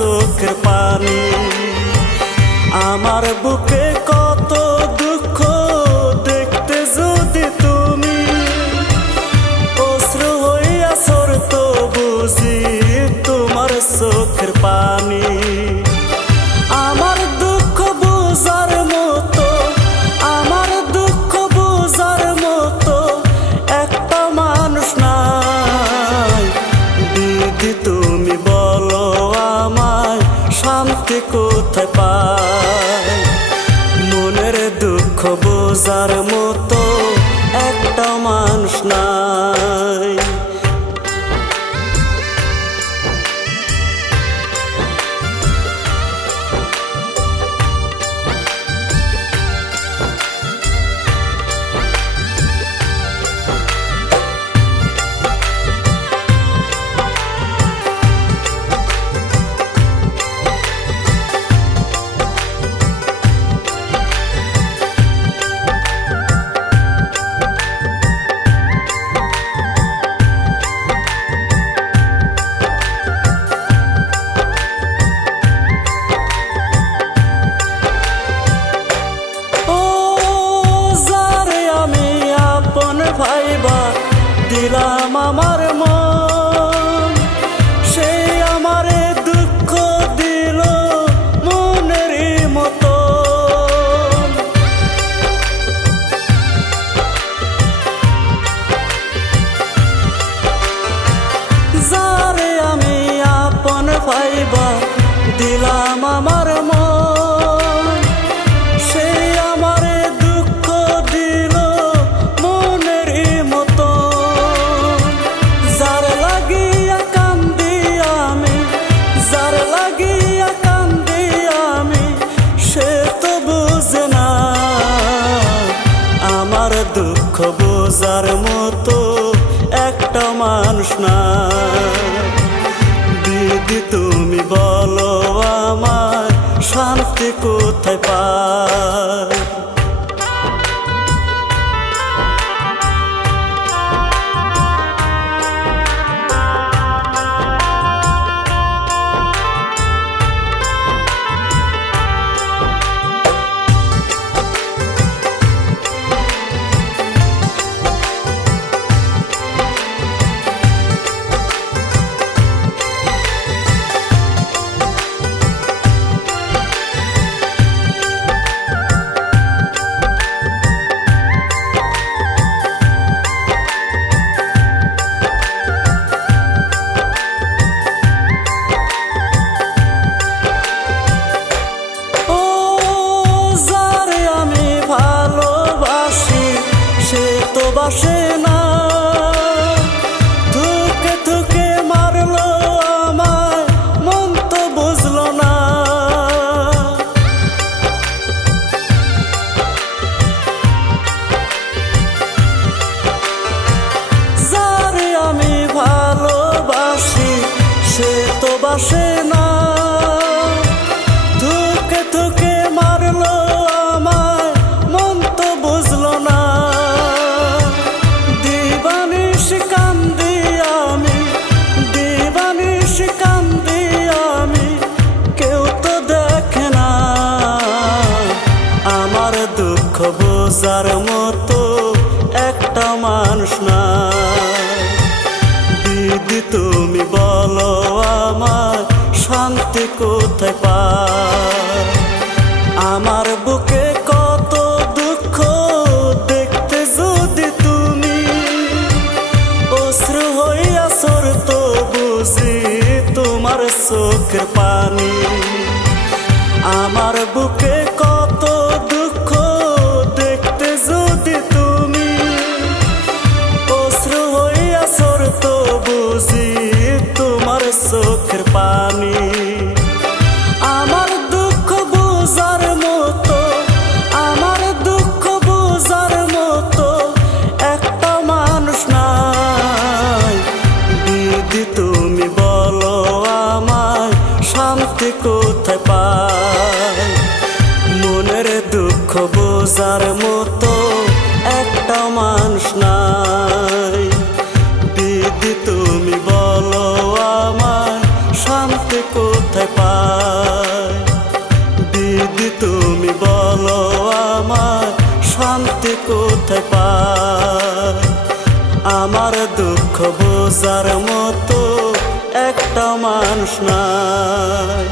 চোখের পানি। আমার বুকে কত দুঃখ দেখতে যদি তুমি অশ্রু হইয়া ঝরত বুঝি তোমার চোখের পানি। আমার দুঃখ বুঝার মতো, আমার দুঃখ বুঝার মতো একটা মানুষ নাই। দিদি তুমি বলো আমায় শান্তি কোথায় পাই? মনের দুঃখ বোঝার মতো একটা মানুষ নাই। ভাইবা দিলাম আমার মন, সে আমারে দুঃখ দিল মনের মতো। যারে আমি আপন ভাইবা দিলাম আমার মন, সে আমারে দুঃখ দিল মনের মতো। যার লাগিয়া কান্দি আমি, যার লাগিয়া কান্দি আমি, সে তো বুঝে না আমার দুঃখ বোঝার মতো একটা মানুষ না। দিদি তুমি বলো আমায় শান্তি কোথায় পাই? বাসে না, থুকে থুকে মারলো আমায়, মন তো বুঝলো না। যারে আমি ভালোবাসি সে তো বাসে না, থুকে থুকে মারলো আমায়, মন তো বুঝলো না। দুঃখ বোঝার মতো একটা মানুষ নাই। দিদি তুমি বলো আমায় শান্তি কোথায় পাই? আমার বুকে কত দুঃখ দেখতে যদি তুমি অশ্রু হইয়া ঝরত বুঝি তোমার চোখের পানি। আমার বুকে কত দুঃখ দেখতে যদি তুমি অশ্রু হইয়া ঝরত বুঝি তোমার চোখের পানি। আমার দুঃখ বুঝার মতো, আমার দুঃখ বুঝার মতো একটা মানুষ নাই। দিদি তুমি বলো আমায় শান্তি কোথায় পাই? মনের দুঃখ বোঝার মতো একটা মানুষ নাই। দিদি তুমি বলো আমায় শান্তি শান্তি কোথায় পায়? দিদি তুমি বলো আমায় শান্তি কোথায় পায়? আমার দুঃখ বোঝার মতো একটা মানুষ নাই।